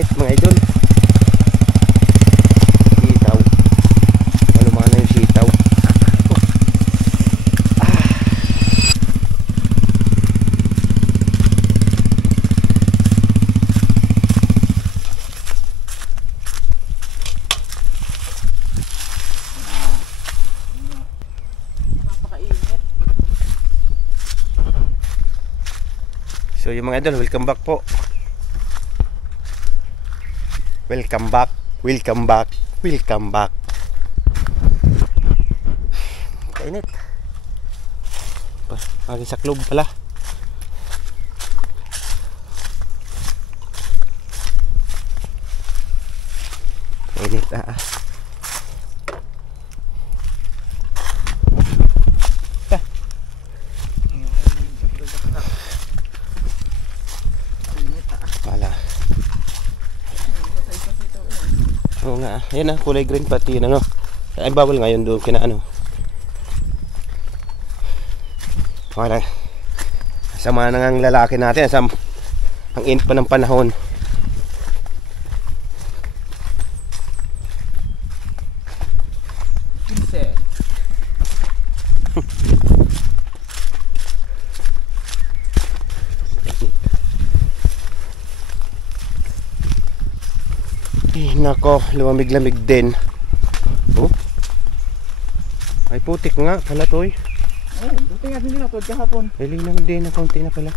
Init mga idol. Sitaw. Malumana yung sitaw. So yung mga idol, welcome back po. Welcome back, welcome back, welcome back. Kainit. Lagi sa club pala. Kainit Oo nga, yan na, kulay green pati yun ano. Ay bawal ngayon doon kina ano. Wala. Sama na ng lalaki natin, ang init pa ng panahon. Nako, lumamig-lamig din. Oh. Ay putik nga pala toy. Oh, buti nga hindi natod kahapon. Ay linaw din na kaunti na pala.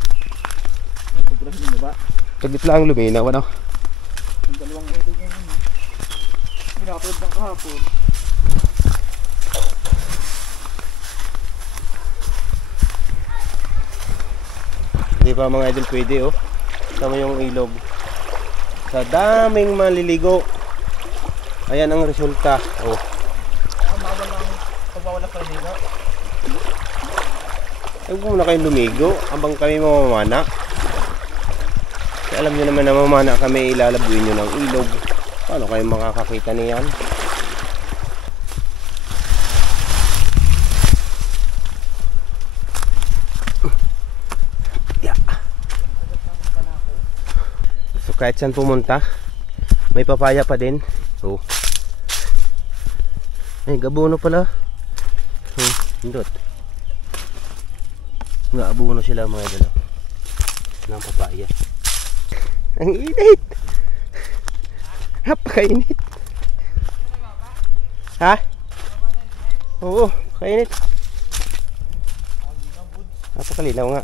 Sobrahin mo ba? Taglit lang luminaw ano. Yung dalawang ilog yan. Hindi natod ng kahapon. Di ba mga idol pwede oh. Tama yung ilog. Sa daming maliligo. Ayan ang resulta. Oh. Pagwawala pa ligo. Huwag muna kayong lumigo habang kami mamamana. Kasi alam nyo naman na mamamana kami, ilalabuin nyo ng ilog. Paano kayo makakakita niyan? Yeah. So kahit saan pumunta, may papaya pa din. Oh. Ay, gabono pala. Hindot. Nga, abuno sila mga idol. Ng papaya. Ang init! Napakainit! Ha? Oo, kainit. Napakalinaw nga.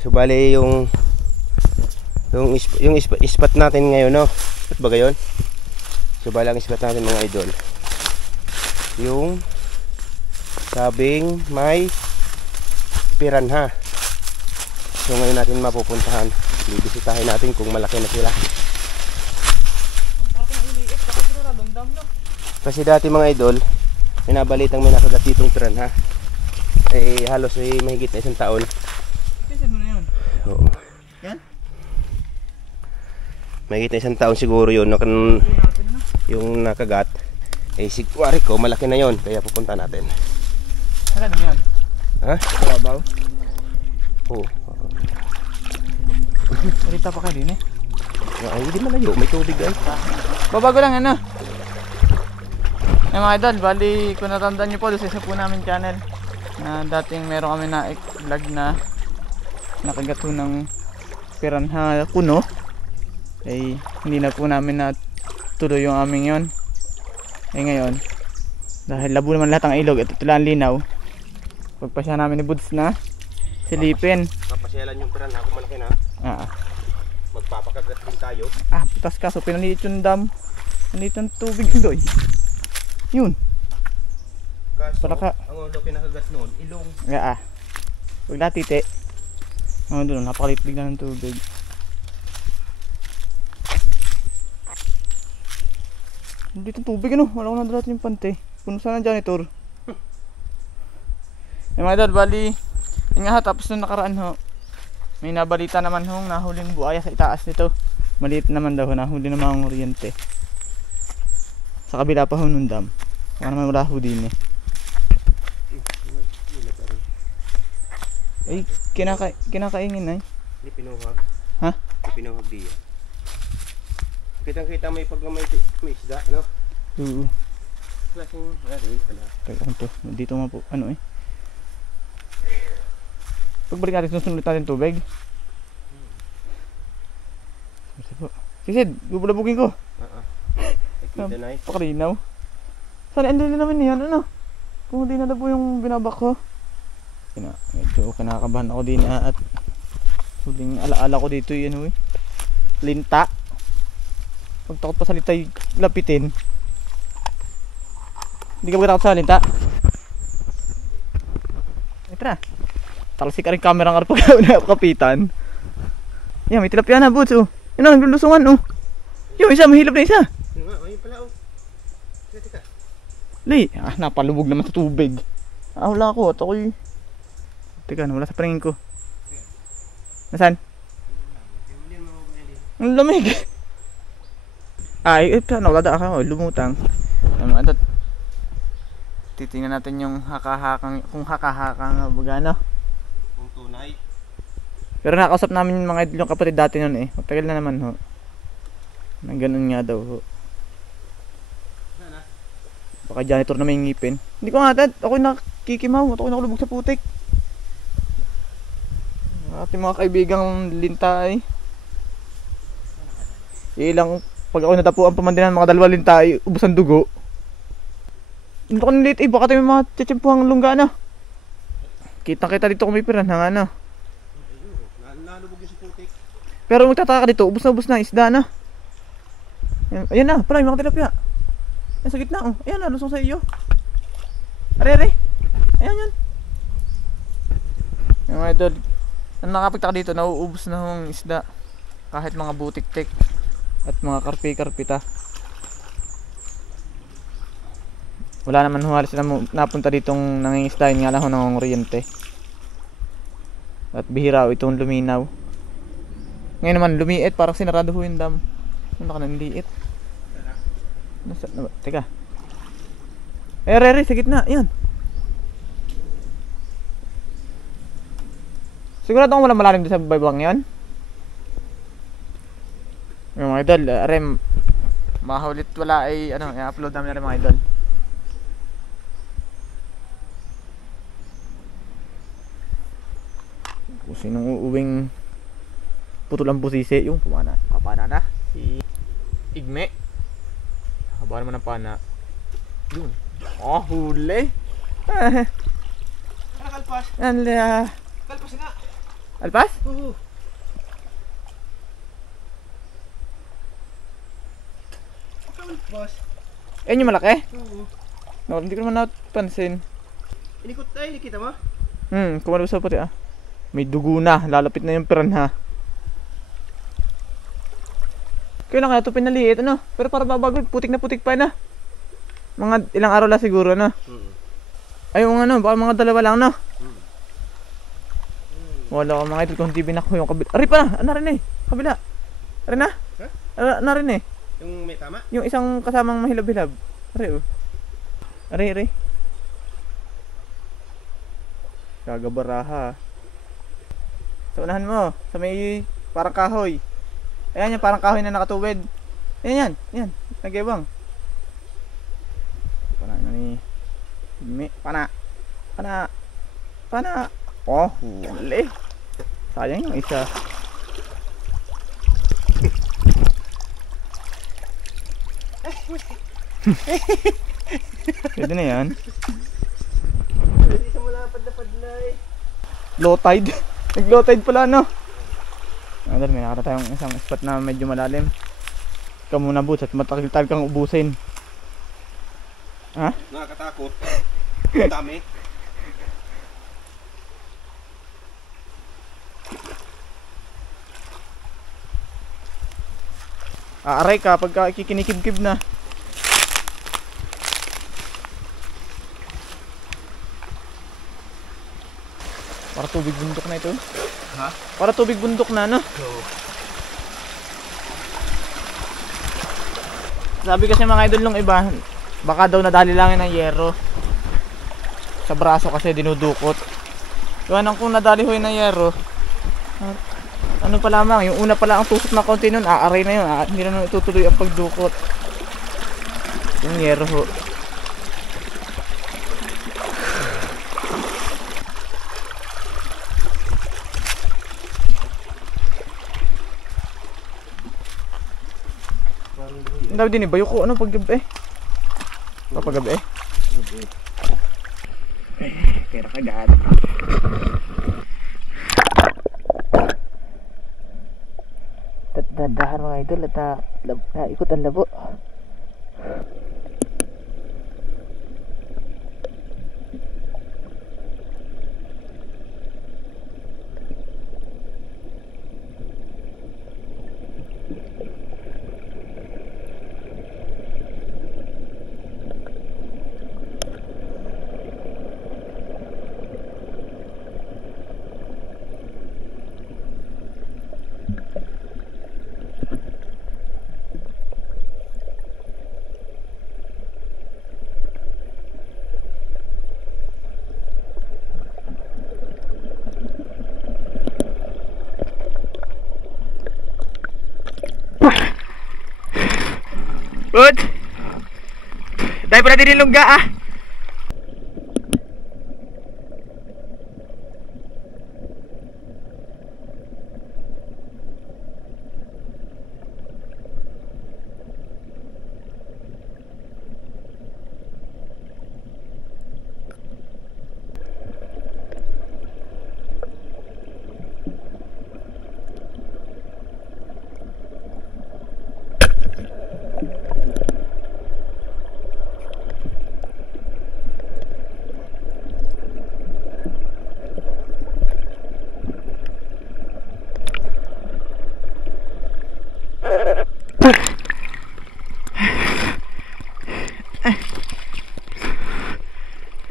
So bali yung spot natin ngayon, no? Spot ba gayon? So bali ang spot natin mga idol, yung sabing may piranha. So ngayon natin mapupuntahan. Bibisitahin natin kung malaki na sila. Kasi dati mga idol, pinabalitang may nakagat ditong piranha. Eh halos mahigit na 1 taon. Pisid mo na yun? Oo. Yan? Mahigit na 1 taon siguro yun. Yung nakagat. Eh sigwari ko malaki na yon, kaya pupunta natin. Saan mo yan? Ha? Babaw? Oo. Marita pa ka din eh. Ay, hindi malayo, may tubig ay. Babago lang ano. Eh mga idol, bali kung natandaan nyo po, doon sa isa po namin channel na dating meron kami na vlog na nakagato ng piranha kuno. Eh hindi na po namin natuloy yung aming yon. Eh ngayon, dahil labo naman lahat ng ilog, ito tulang linaw, pagpasya namin ni Buds na silipin. Papasyalan yung piranha kung malaki na. Magpapakagat din tayo. Putas ka, so pinaliit yung dam. Pinaliit yung tubig doy. Yun. Kaso, para ka. ang daw pinakagat noon, ilong. Huwag latite. Doon, napakaliit bigla ng tubig. Dito tubig ano, wala ko nadalat yung pante. Puno sana ng janitor. Yung mga idol, bali yun nga tapos nung nakaraan ho, may nabalita naman hong nahuling buaya sa itaas nito. Maliit naman daw, nahuli naman ang kuryente sa kabila pa ho nung dam. Baka naman wala ho din eh. Ay, kinakaingin ay. Hindi pinuhag. Ha? Hindi pinuhag diya. Kitang-kita may pag may isda, no? Oo. Klaseng, wala. Teka, ano to? Dito nga po, ano eh. Pagbalik natin, susunod natin tubig. Kasi po. Sisid, bubulabugin ko. Nakita na eh. Pakalinaw. Sana andun din naman yan, ano? Kung hindi na po yung binabak ko. Medyo kinakabahan ako din at huling alaala ko dito yung ano eh. Linta. Pag takot pa sa linta lapitin. Hindi ka magkatakot sa linta? Ito na. Talsik ka rin camera nga pag nakapitan. Yan, may tilapia na, Boots, oh. Yun na, naglulusungan, oh. Yung isa, mahilap na isa. Ano nga, ayun pala, oh. Tika. Li, napalubog naman sa tubig. Wala ako, at ako'y... Teka, wala sa paningin ko. Nasaan? Ang lamig. Nakalada ako, lumutang. Ano, titingnan natin yung hakahakang, kung hakahakang bagano. Kung tunay. Pero nakausap namin yung mga idol yung kapatid dati nun eh. Matagal na naman ho. Nang ganun nga daw ho. Baka janitor na may ngipin. Hindi ko nga dad, ako'y nakikimaw. Ako'y nakulubog sa putik. Ating mga kaibigang linta ay. Ilang, pag ako'y natapuan pamandinan mga dalawa linta ay ubusan dugo. Hindi ko nilit eh, baka tayo may mga tsatsimpuhang lungga na. Kita dito kung may piranhang ano. Nalubog yung sa putik. Pero magtataka ka dito, ubos na isda na. Ayan na, pala yung mga tilapia. Ayan sa gitna, oh. Ayan na, lusong sa iyo. Are. Ayan yan. Yung mga idol, ang nakapagtaka dito, nauubos na yung isda. Kahit mga butik-tik at mga karpi-karpita. Wala naman halos na napunta ditong nangingisda, yun nga lang ho ng oriente. At bihira itong luminaw. Ngayon naman lumiit, parang sinarado ho yung dam. Ano ka nang liit? Teka. Re, sa gitna, yan. Sigurado akong walang malalim sa baybang yan. Yung mga idol, mahulit wala ay, i-upload namin na rin mga idol. Kung sinong uuwing putol ang busisi, yung kumana, kapana na, si Igme. Haba naman ng pana. Yun. Huli. Kalpas. Kalpas nga. Alpas? Oo. Kalpas. Ayun yung malaki? Oo. No, hindi ko naman napansin. Inikot tayo, nakita mo? Kumalabas sa pati ah. May dugo na, lalapit na yung piranha. Kailan kaya ito pinaliit, ano? Pero para babagod, putik na putik pa na. Mga ilang araw lang siguro, no? Ayun baka mga dalawa lang, no? Wala ka mga idol kung hindi binako yung kabila. Ari pa na, rin eh, kabila. Ari na? Na rin eh. Yung may tama? Yung isang kasamang mahilab-hilab. Ari oh. Ari. Gagabaraha. Sa unahan mo, sa may parang kahoy. Ayan yan, parang kahoy na nakatuwid. Ayan. Nagyabang. Pana. Oh, huli. Sayang yung isa. Pwede na yan. Hindi sa malapad-lapad na eh. Low tide. Nag-low tide pala, no? May nakata tayong isang spot na medyo malalim. Ikaw muna, Boots, at matagal kang ubusin. Ha? Nakakatakot. Ang dami. Aaray ka pagka kikinikib-kib na. Para tubig bundok na ito. Ha? Para tubig bundok na, no? Oo. Sabi kasi mga idol nung iba, baka daw nadali lang ng yero. Sa braso kasi dinudukot. Kaya nang kung nadali ho ng yero, ano pa lamang, yung una pala ang tusok na konti nun, aaray na yun, hindi na nun itutuloy ang pagdukot. Yung yero ho. Ang dami din eh, bayo ko, ano paggabi eh? Paggabi eh? Pera kagad. Dadahan mga idol at ikot ang labo. Good. Dahil pa natin yung lungga ah.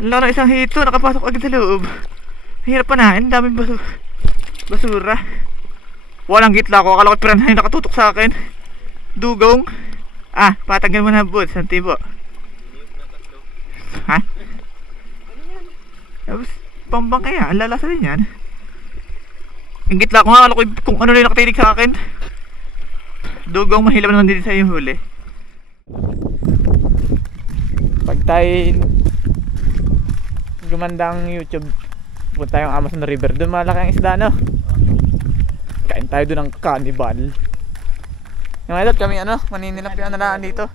Laro isang hito, nakapasok agad sa loob. Hirap pa na, ang daming basura. Walang gitla ko, akala ko piranhay nakatutok sa akin. Dugong. Ah, patanggal mo na bud, santibo. Ha? Tapos, pambang kaya, ang lalasa din yan. Ang gitla ko nga, akala ko kung ano na yung nakatinig sa akin. Dugong, mahilap naman din sa yung huli. Pag tayo gumanda ang YouTube, punta tayong Amazon River, doon malaki ang isda, no? Kain tayo doon ng cannibal. Yung idol, kami ano, maninilapyan na lang dito.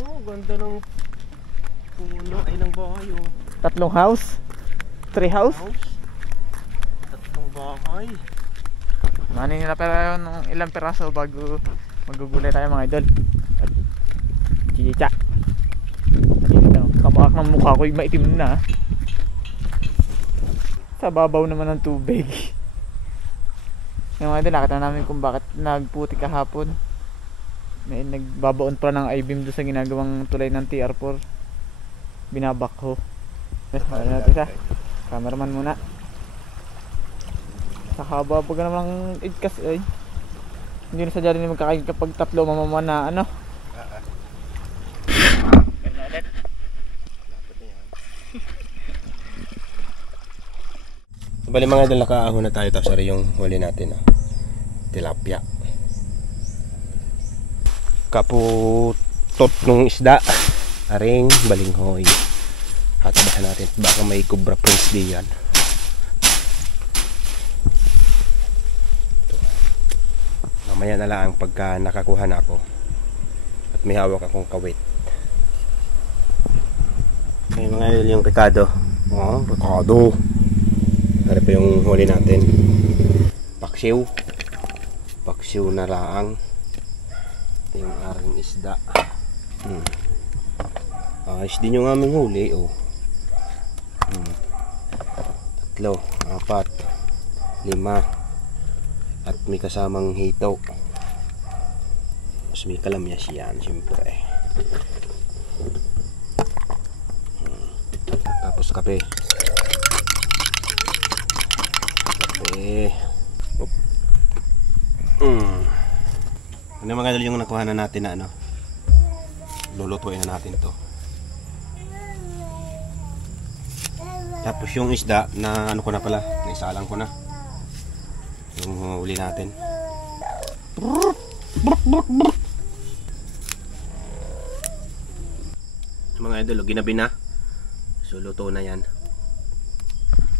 Oh, ganda ng puno, ay ng bahay oh. 3 house? 3 house? 3 bahay. Maninilapyan tayo ng ilang peraso bago magugulay tayo mga idol. At chicha. Kamakak ng mukha ko, maitim na. Sa babaw naman ng tubig. Yung mga idol, nakita namin kung bakit nagputi kahapon. May nagbabaon pa ng I-beam doon sa ginagawang tulay ng TR4. Binabakho. Ano natin siya? Cameraman muna. Sa haba pa ka namang idkas ay. Hindi na sadya rin magkakain kapag 3 mamaman na ano. Bali mga idol, nakaahon na tayo, tapos ari yung huli natin tilapia. Kaputot ng isda, aring balinghoy. Hatabahan natin, baka may cobra prince diyan. Mamaya na lang pagka nakakuha na ako at may hawak akong kawit. Okay mga idol, yung Ricardo. Oh, Ricardo. Dari pa yung huli natin. Paksiw. Paksiw na laang. Ito yung aring isda. Ayos din yung aming huli oh. 3, 4, 5 at may kasamang hito. Mas may kalamyas yan siyempre. Tapos kape. Ano mga idol yung nakuha na natin na ano, lulutuin na natin to. Tapos yung isda na ano ko na pala, naisalang ko na. yung uli natin. Mga idol, ginabi na. So luto na yan.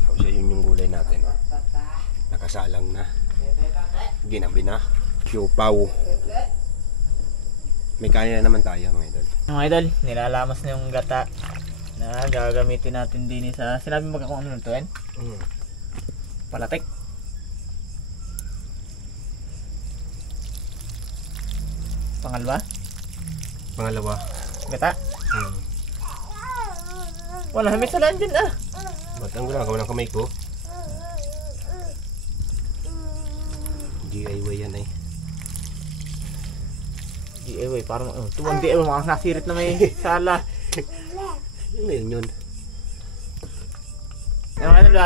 Tapos yun yung gulay natin. Nakasalang na. Ginabi na. Siopaw. May kaya na naman tayo mga idol. Mga idol, nilalamas na yung gata na gagamitin natin din sa... Sinabi mo kung ano lutuin? Palatik. Pangalawa. Gata. Wala, may salaan dyan ah. Ba't ang ginagawa ng kamay ko? DIY yan eh. DIY, parang tuwang DIY, mga nasirit na may sala. Yun na yun.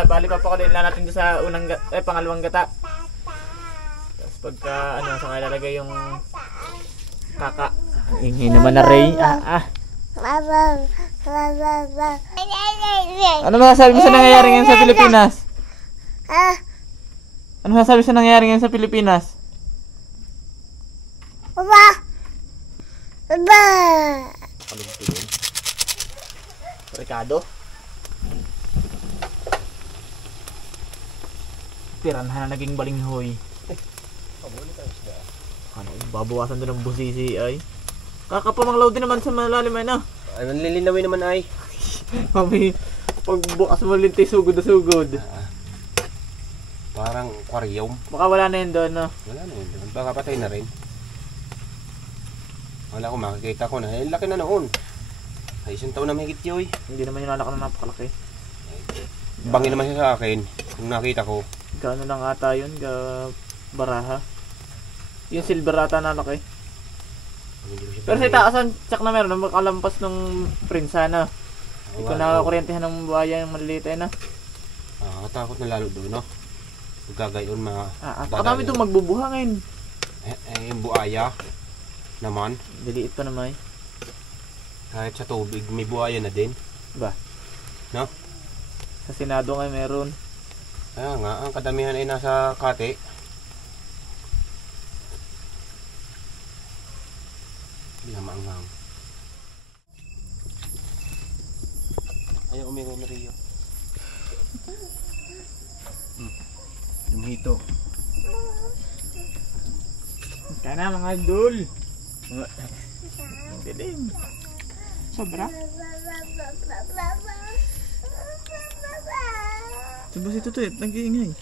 Bali pa din lang natin doon sa pangalawang gata. Tapos pagka sa ilalagay yung kaka. Ingay naman na Ray. Ano masasabi mo sa nangyayari ngayon sa Pilipinas? Ano masasabi sa nangyayari ngayon sa Pilipinas? Ricardo? Piranha na naging balinghoy. Ano, babawasan doon ng busisi ay. Kakapamanglaw din naman sa malalim ay na. Ay, manlilinawin naman ay. Mami, pag bukas mo linti, sugod na sugod. Parang aquarium. Baka wala na yun doon, no? Wala na yun doon. Baka patay na rin. Wala ko, makikita ko na. Eh, laki na noon. Ay, isang taon na may kityoy. Hindi naman yung lalaki na napakalaki. Bangin naman siya sa akin. Kung nakita ko. Gano'n lang ata yun, baraha. Yung silver ata na laki. Pero sa itaasan, tsak na meron, makalampas ng prinsana. Hindi ko nakakuryentehan ng buhaya yung maliliit ay na. Katakot na lalo doon, no? Gagayon mga... Kadami itong magbubuha ngayon. Yung buhaya naman. Diliit pa naman. Kahit sa tubig, may buhaya na din. Ba? No? Sa Senado nga meron. Kaya nga, ang kadamihan ay nasa Kate. Hindi na maanghang. Ayaw umiray na Rio. Yung hito. Kaya na mga idol. Dilim. Sobra? Coba situ tuh, nag-iingay.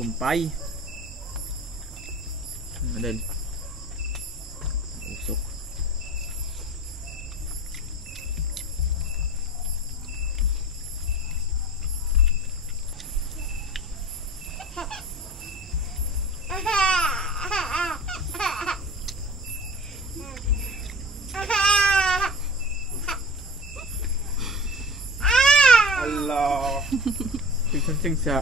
Kumpay. Madal. Usok. Allah. Sigsa.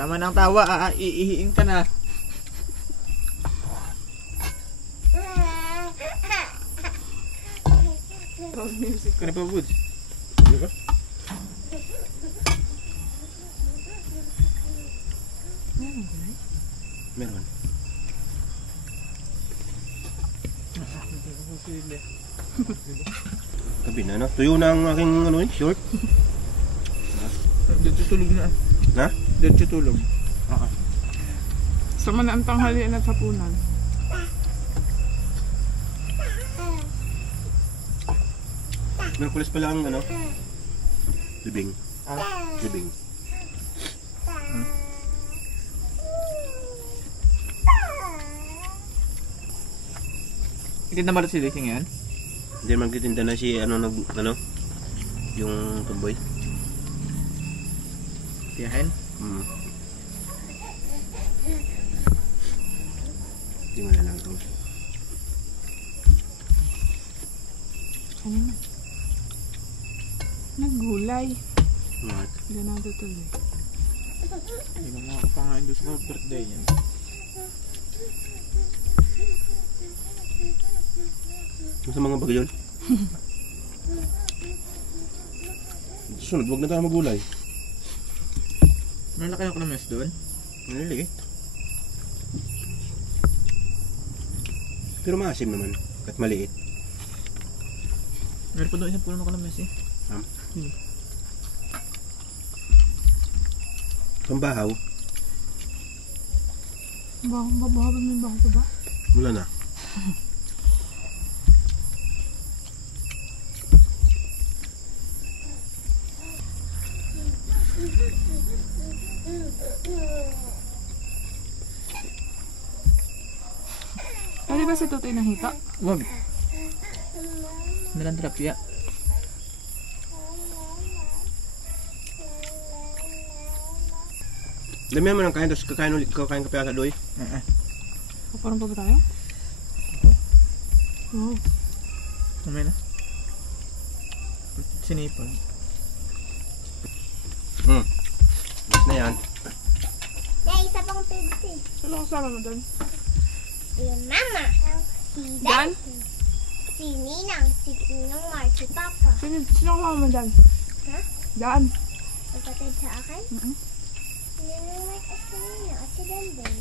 Tama ng tawa, iihiing ka na. Music ko na pa, Woods. Di ba? Meron. Tabi na, no? Tuyo na ang aking short. Dito tulog na. Na? Dito tulog. Sama na ang tanghalian at hapunan. Merkulis pala ang libing. Libing. Hindi na malat si Daisy ngayon? Hindi magtitinda na si yung tumboy. Tiyahin? Hindi mo na lang ito. Ano na? Naggulay. What? Hindi na tutuloy. Hindi mo makakapangain doon sa birthday yan. Ano sa mga bagay yun? Sunod, huwag na tayo magulay. Malaki ang kalames doon? Naliliit. Pero maasim naman. At maliit. Meron pa doon isang puno ng kalames eh. Pambahaw. Babahaw mo yung bahaw pa ba? Wala na. Pwede ba si Tutoy ng hita? Wag. Meron terapia. Damihan mo ng kain, tapos kakain ulit, kakain ka pa yata doy. Paparang pa ba tayo? Oo. Mamaya na. Sinipag. Mas na yan. May isa pang Pepsi. Sino kasama mo doon? Si Mama. Si Dan? Daddy. Si Ninang. Si Ninong Mar. Si Papa. Sino kasama mo doon? Ha? Daan. Kapatid sa akin? Mm-mm. Si Ninong Mar at si Ninang at si Danday.